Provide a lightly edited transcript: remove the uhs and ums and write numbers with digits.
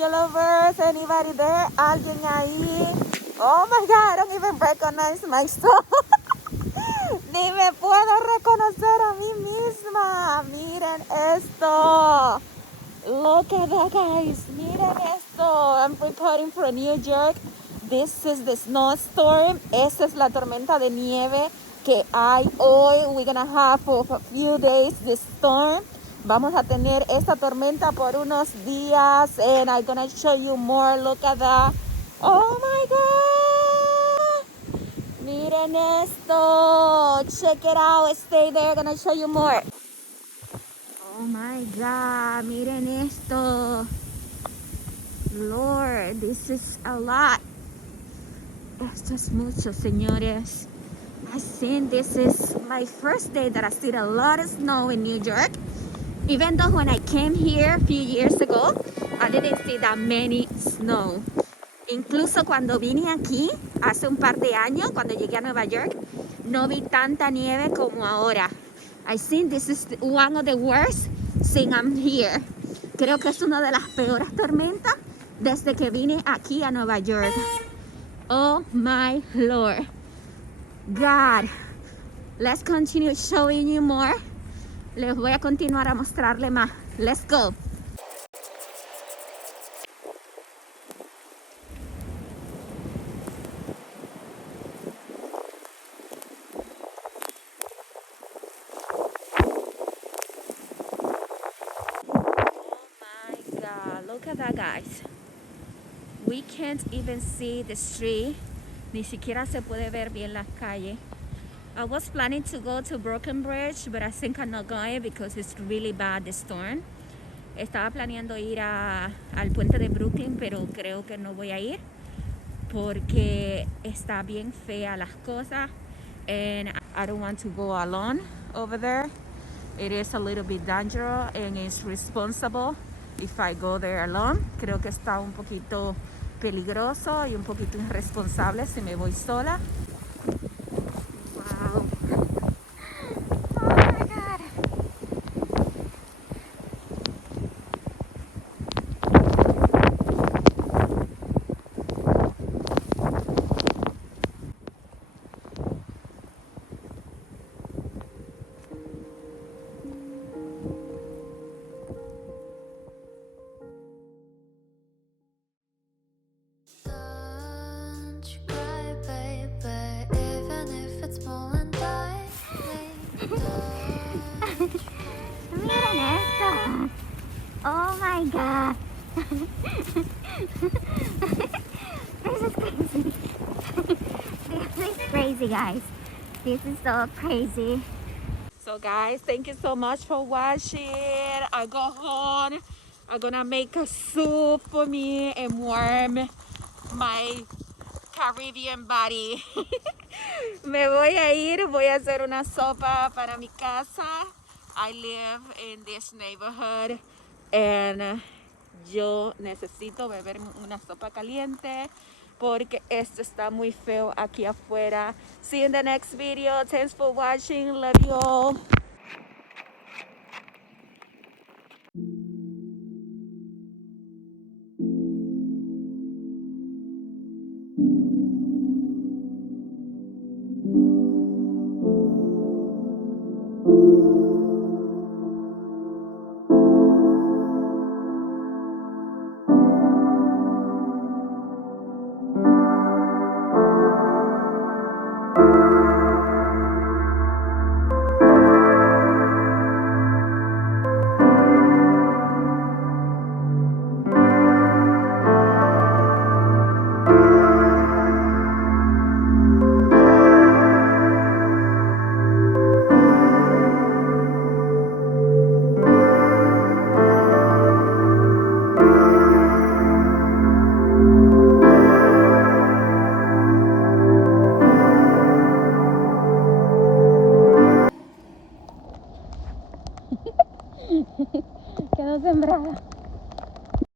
New Lovers. Anybody there? ¿Alguien ahí? Oh my God, I don't even recognize myself. Ni me puedo reconocer a mí misma. Miren esto. Look at that, guys. Miren esto. I'm recording for New York. This is the snowstorm. Esta es la tormenta de nieve que hay hoy. We're gonna have for a few days this storm. Vamos a tener esta tormenta por unos días, and I'm gonna show you more. Look at that. Oh my God. Miren esto. Check it out. Stay there. Gonna show you more. Oh my God. Miren esto. Lord, this is a lot. Esto es mucho, señores. I think this is my first day that I see a lot of snow in New York. Even though when I came here a few years ago, I didn't see that many snow. Incluso cuando vine aquí, hace un par de años, cuando llegué a Nueva York, no vi tanta nieve como ahora. I think this is one of the worst since I'm here. Creo que es una de las peores tormentas desde que vine aquí a Nueva York. Oh my Lord. God. Let's continue showing you more. Les voy a continuar a mostrarle más. Let's go. Look at that, guys. We can't even see the street. Ni siquiera se puede ver bien las calles. I was planning to go to Brooklyn Bridge, but I think I'm not going because it's really bad, the storm. Estaba planeando ir al puente de Brooklyn, pero creo que no voy a ir porque está bien fea las cosas, and I don't want to go alone over there. It is a little bit dangerous and it's responsible if I go there alone. Creo que está un poquito peligroso y un poquito irresponsable si me voy sola. Wow. Oh my God. Miren esto. Oh my God. This is crazy. This is crazy, guys. This is so crazy. So guys, thank you so much for watching. I go home. I'm gonna make a soup for me and warm my Caribbean body. Me voy a ir, voy a hacer una sopa para mi casa. I live in this neighborhood and yo necesito beber una sopa caliente porque esto está muy feo aquí afuera. See you in the next video. Thanks for watching. Love you all.